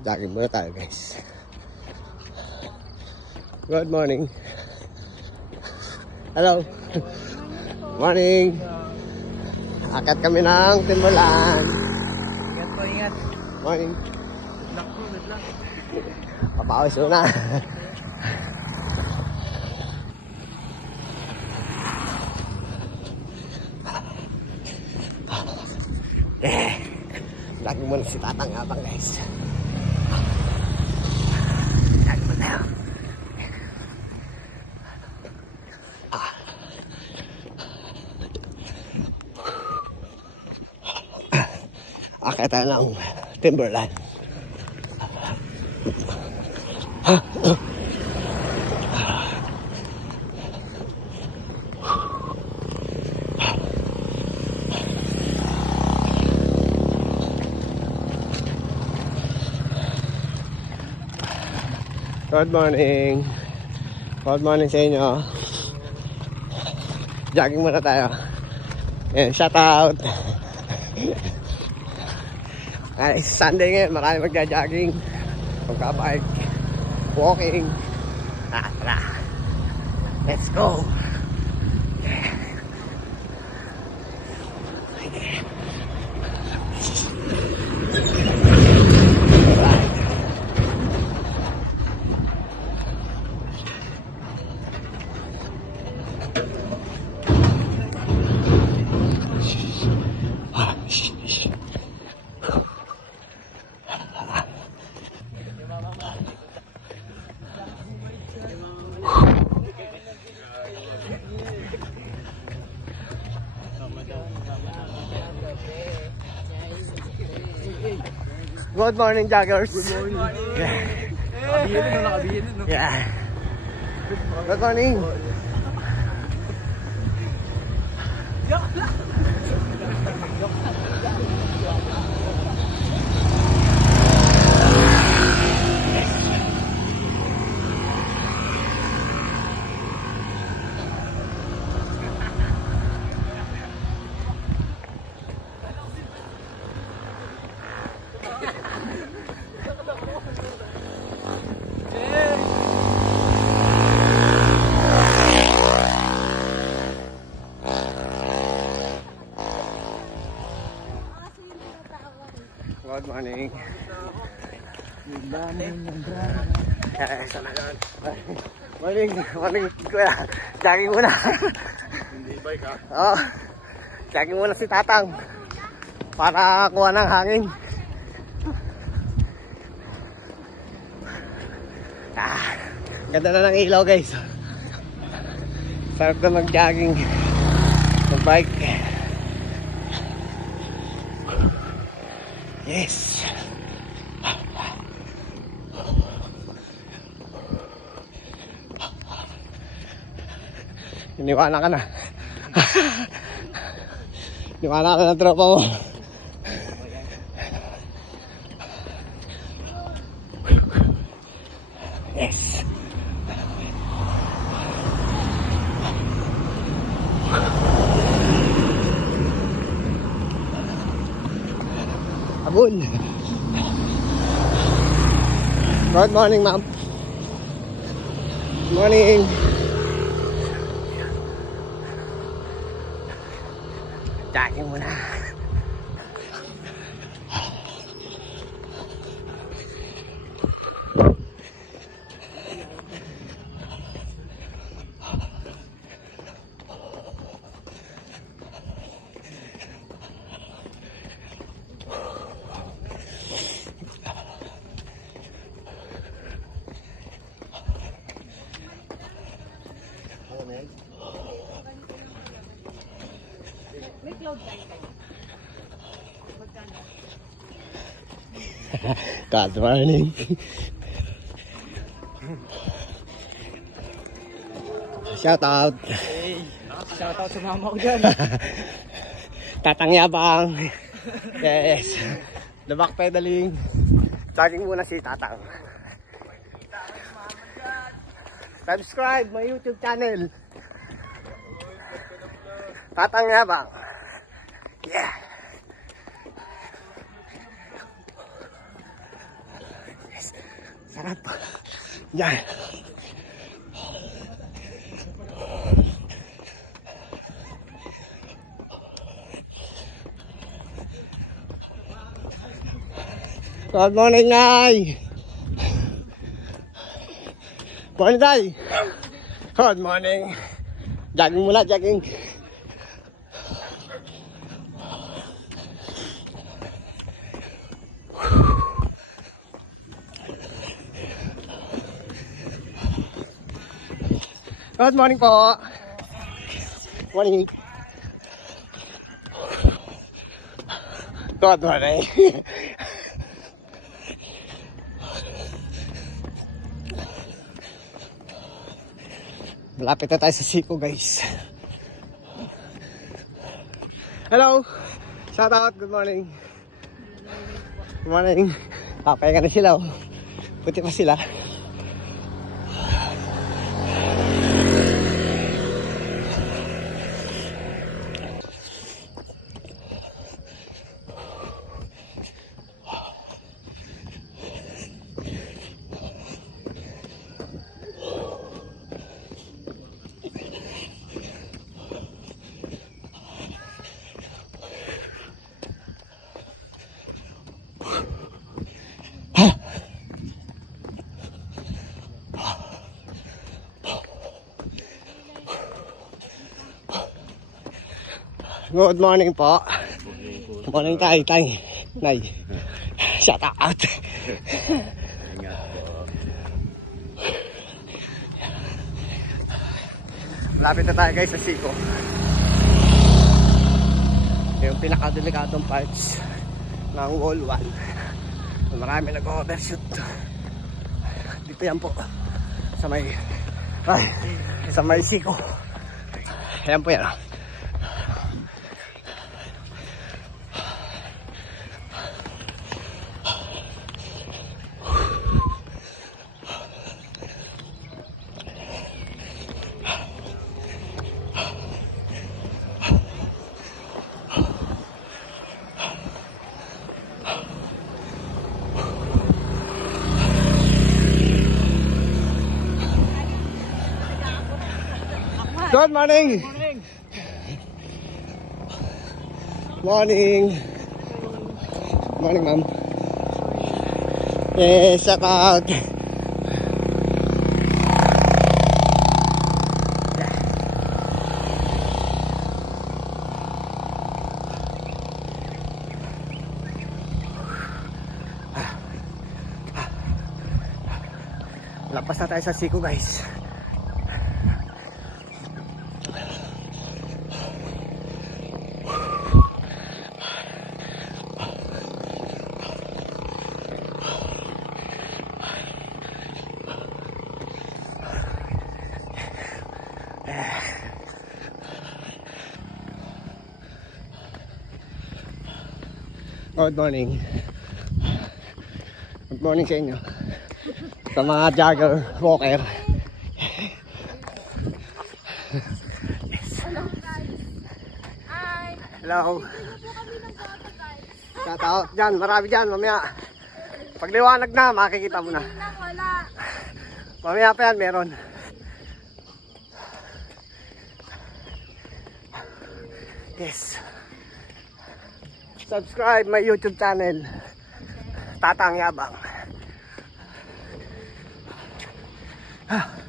Jogging muna tayo guys. Good morning. Hello. Morning. Akat kami ng Timberland. Ingat po, ingat. Morning. Good luck po, good luck. Papawis muna. Jogging muna si Tatang Abang guys. Jogging muna tayo. Akit tayo ng Timberland. Good morning. Good morning sa inyo. Jogging muna tayo. Ayan, shout out. Ay, Sunday ngayon, marami magja-jogging, magka-bike, walking. Tara. Let's go. Good morning, joggers. Good morning. Yeah. Nakabihin no? Yeah. Good morning. Good morning. Sana doon. Morning, morning kuya. Jogging muna. Hindi bike ha? Oo. Jogging muna si Tatang. Para kuha ng hangin. Ganda na ng ilaw guys. Sarap na mag-jogging. Mag-bike. Yes. Iniwanan ka na. Iniwanan ka na ng tropa mo. Yes. Abun. Good morning, ma'am. Good morning. Jogging muna. May cloud nine kayo. Magkano? God morning. Shout out. Hey, shout out sa mama ko dyan. Tatang Yabang. Yes. The back pedaling. Charging muna si Tatang. Subscribe my YouTube channel. Tatang Yabang. Yeah. Sarap. Yan. Good morning, Nay. Morning, Tay. Good morning. Jogging muna, jogging. Good morning po. Morning. Good morning. Malapit na tayo sa Siko, guys. Hello. Shout out. Good morning. Good morning. Papahinga na sila, oh. Puti pa sila. Good morning po. Good morning tayo, tay. Nay. Shout out. Lapit na tayo guys sa Siko. Yung pinakadelikatong parts ng wall 1. Marami nag-overshoot. Dito yan po. Sa may Siko. Ayan po yan. Good morning. Morning. Morning, ma'am. Yes, shout out. Lapas na tayo sa Siko, guys. Good morning. Good morning sa inyo. Sa mga jogger, walker. Hello. Shout out dyan, marami dyan mamaya. Pag liwanag na, makikita mo na. Mamaya pa yan, meron. Yes. Subscribe my YouTube channel, Tatang Yabang.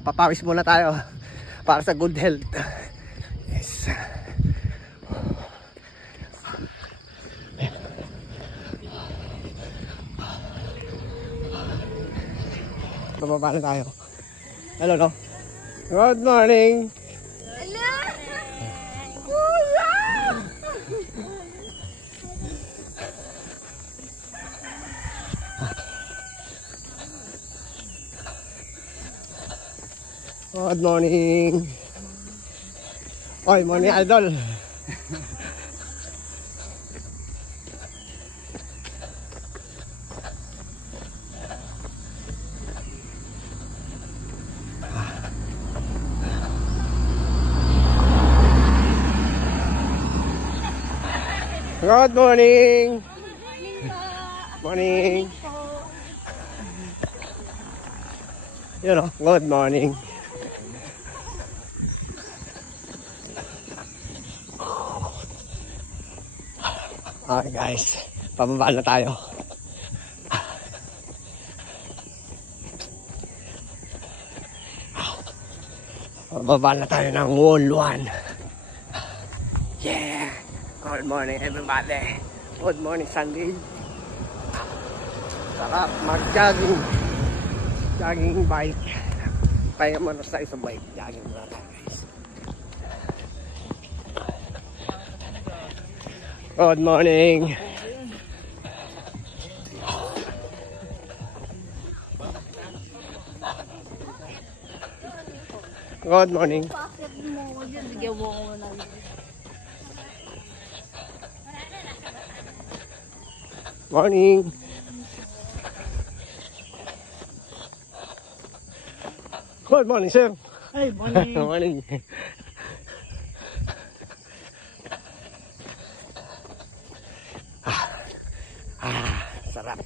Papawis muna tayo para sa good health. Yes. Bababa na tayo. Hello, no? Good morning. Hello. Kuya. Good morning. Oy, morning idol. Good morning. Morning. Yun o, good morning. Okay guys, pababa na tayo. Pababa na tayo ng wall 1. Yeah! Good morning everybody. Good morning Sunday. Sarap mag-jogging. Jogging bike. Pahinga muna sa isang bike. Jogging muna tayo guys. Good morning. Good morning. Bakit mo yun? Bigyan mo ko na. Morning. Good morning, sir. Hey, morning. Morning. Sarap.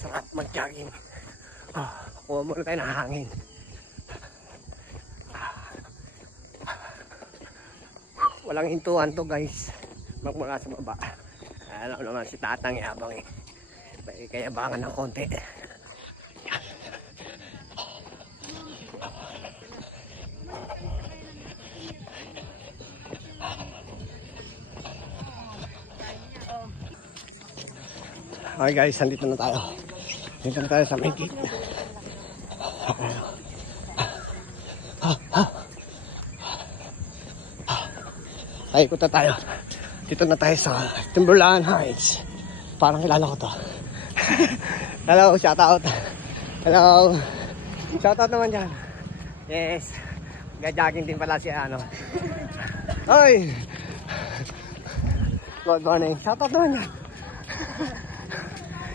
Sarap mag-jogging. Kuha muna tayo ng hangin. Walang hintuan to guys. Magmula sa baba. Alam naman si Tatang yabang eh. Kaya bangan ng konti. Okay guys, nandito na tayo. Dito na tayo sa main gate. Ikot na tayo. Dito na tayo sa Timberland Heights. Parang kilala ko to. Hello, shout out. Hello. Shout out naman dyan. Yes. Gajaging din pala siya ano. Hoy! Good morning. Shout out naman dyan.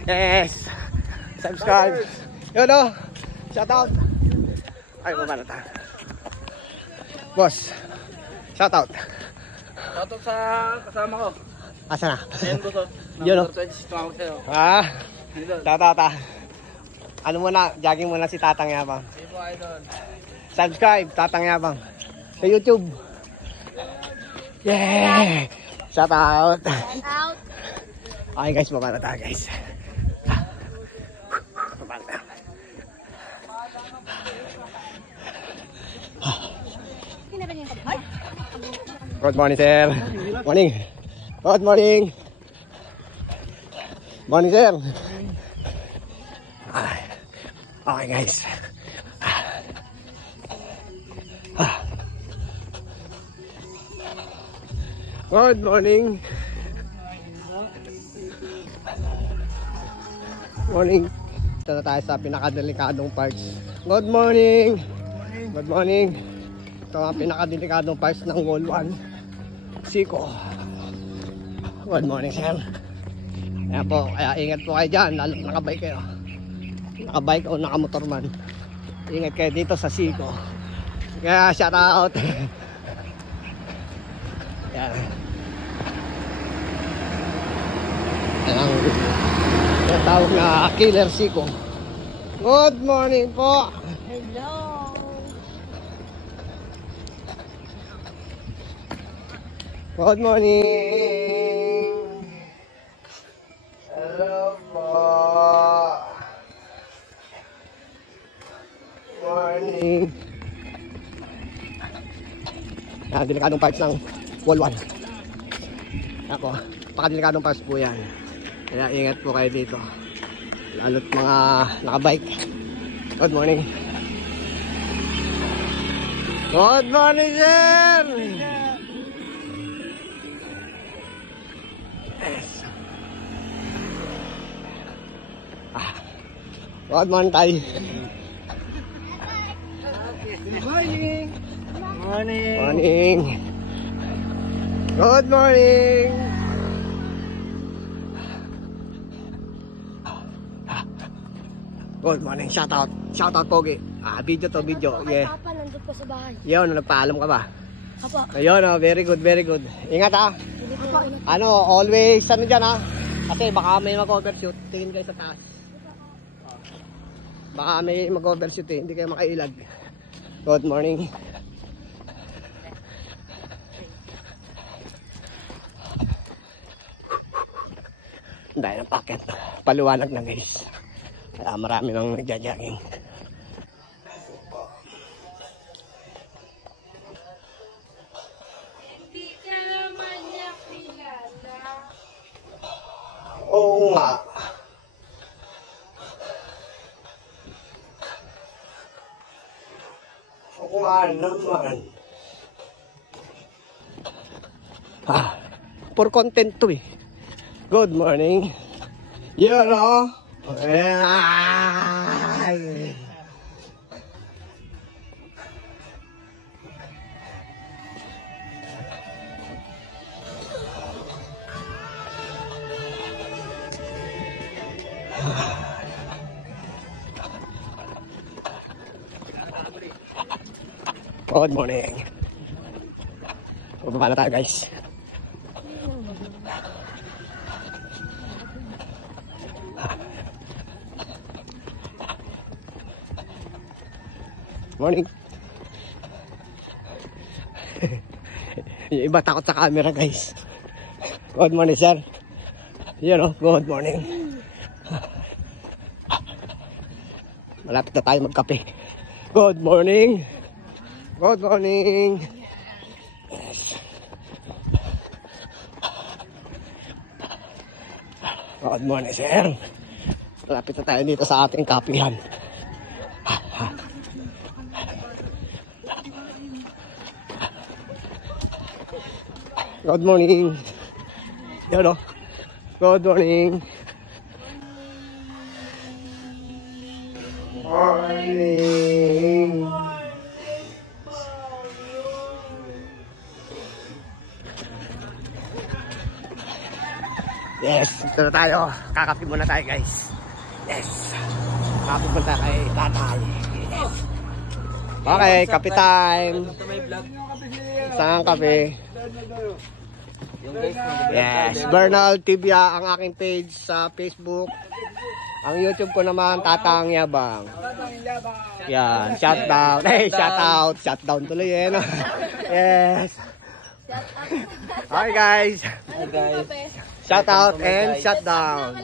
Yes. Subscribe. Yun o. Shout out. Ay, baba na tayo. Boss. Shout out. Shoutout sa kasama ko. Asa na? Ayan ko to. Yun o. Tumawag sa'yo. Shout out ah. Ano muna, jogging muna si Tatang Yabang. Sige po, idol. Subscribe, Tatang Yabang. Sa YouTube. Yeah! Shout out. Out. Okay guys, baba na tayo guys. Baba na tayo. Good morning, sir. Morning. Good morning. Morning, sir. Okay, guys. Good morning. Morning. Ito na tayo sa pinakadelikadong parts. Good morning. Good morning. Ito ang pinakadelikadong parts ng Wall 1. Siko. Good morning, sir. Ayan po, kaya ingat po kayo dyan, lalo nakabike kayo. Nakabike o nakamotor man. Ingat kayo dito sa Siko. Kaya shout out. Ayan. Ayan ang tawag na Killer Siko. Good morning po. Hello. Good morning. Hello po. Morning. Delikadong parts ng Wall 1. Ako, pakadelikadong parts po yan. Kaya ingat po kayo dito. Lalo't mga nakabike. Good morning. Good morning, sir! Yes. Good morning, tayo. Good morning. Morning. Morning. Good morning. Good morning. Shout out. Shout out, Pogi. Video to, video. Yeah. Papa, nandun pa sa bahay. Yun, nagpaalam ka ba? Apo. Ayun, oh, very good, very good. Ingat ha. Ano, always ano dyan ha. Kasi baka may mag-overshoot. Tingin kayo sa taas. Baka may mag-overshoot eh, hindi kayo makailag. Good morning. Dahil ng packet, paliwanag na guys. Kaya marami nang nagja-jogging. Oo nga. Oo nga naman. For content to eh. Good morning. You know? Good morning. Baba na tayo guys. Morning. Yung iba takot sa camera guys. Good morning sir. You know, good morning. Malapit na tayo magkape. Good morning. Good morning. Yes. Good morning sir. Malapit na tayo dito sa ating kapihan. Good morning. Yan o. Good morning. Morning. Yes, ito na tayo. Kakapi muna tayo guys. Yes. Kakapi muna tayo kay tatay. Yes. Okay, kapi time. Saan kape? Yes, Bernal Tibia ang aking page sa Facebook. Ang YouTube ko naman, Tatang Yabang. Yan, shout out. Hey, shout out. Shout down tuloy eh, no? Yes. Hi guys. Hi guys. Shout out and shut down.